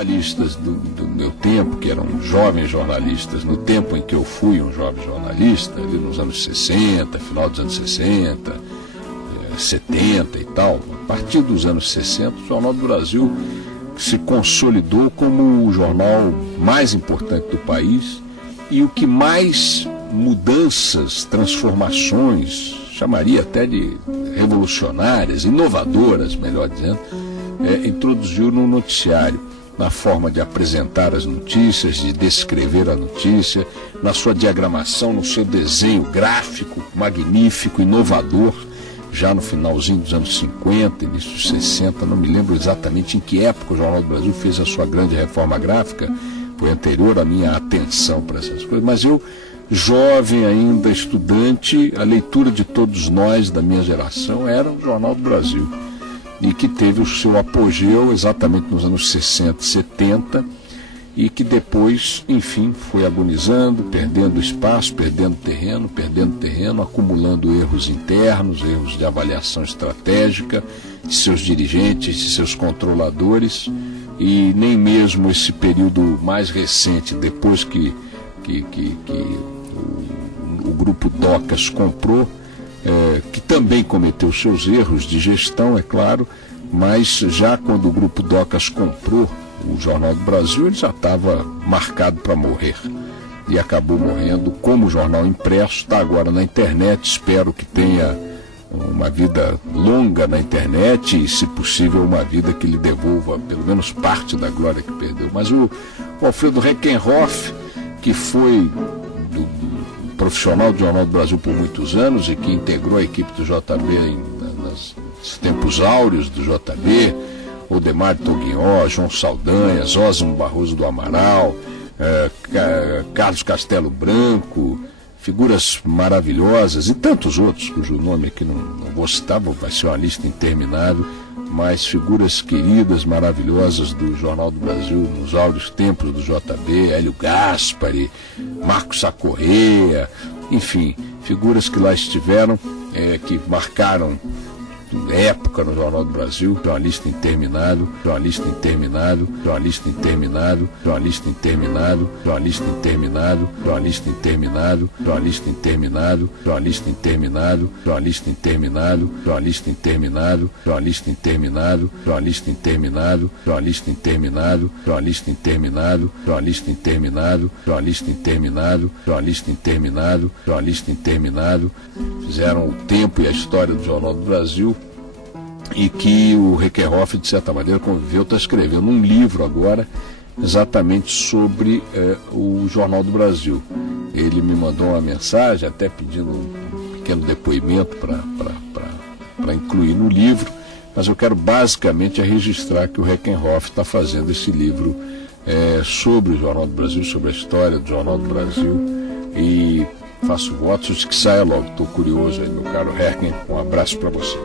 jornalistas do meu tempo, que eram jovens jornalistas, no tempo em que eu fui um jovem jornalista, ali nos anos 60, final dos anos 60, 70 e tal, a partir dos anos 60, o Jornal do Brasil se consolidou como o jornal mais importante do país e o que mais mudanças, transformações, chamaria até de revolucionárias, inovadoras, melhor dizendo, introduziu no noticiário, na forma de apresentar as notícias, de descrever a notícia, na sua diagramação, no seu desenho gráfico magnífico, inovador, já no finalzinho dos anos 50, início dos 60, não me lembro exatamente em que época o Jornal do Brasil fez a sua grande reforma gráfica, foi anterior à minha atenção para essas coisas, mas eu, jovem ainda, estudante, a leitura de todos nós da minha geração era o Jornal do Brasil, e que teve o seu apogeu exatamente nos anos 60, 70, e que depois, enfim, foi agonizando, perdendo espaço, perdendo terreno, acumulando erros internos, erros de avaliação estratégica de seus dirigentes, de seus controladores, e nem mesmo esse período mais recente, depois que o grupo Docas comprou, que também cometeu seus erros de gestão, é claro, mas já quando o grupo Docas comprou o Jornal do Brasil, ele já estava marcado para morrer e acabou morrendo como jornal impresso. Está agora na internet, espero que tenha uma vida longa na internet e, se possível, uma vida que lhe devolva pelo menos parte da glória que perdeu. Mas o Alfredo Reckenhoff, que foi profissional do Jornal do Brasil por muitos anos e que integrou a equipe do JB nos tempos áureos do JB, Odemar Toguinhó, João Saldanha, Zósimo Barroso do Amaral, Carlos Castelo Branco, figuras maravilhosas e tantos outros, cujo nome aqui não vou citar, vai ser uma lista interminável, mas figuras queridas, maravilhosas do Jornal do Brasil nos áureos tempos do JB, Hélio Gaspari, Marcos Sacorreia, enfim, figuras que lá estiveram, que marcaram época no Jornal do Brasil, jornalista interminável, jornalista interminável, jornalista interminável, jornalista interminável, jornalista interminável, jornalista interminável, jornalista interminável, jornalista interminável, jornalista interminável, jornalista interminável, jornalista interminável, jornalista interminável, jornalista interminável, jornalista interminável, jornalista interminável, jornalista interminável, jornalista interminável, jornalista interminável, fizeram o tempo e a história do Jornal do Brasil, e que o Reckenhoff, de certa maneira, conviveu, está escrevendo um livro agora exatamente sobre o Jornal do Brasil. Ele me mandou uma mensagem, até pedindo um pequeno depoimento para incluir no livro, mas eu quero basicamente registrar que o Reckenhoff está fazendo esse livro sobre o Jornal do Brasil, sobre a história do Jornal do Brasil, e faço votos de que saia logo. Estou curioso aí, meu caro Recken, um abraço para você.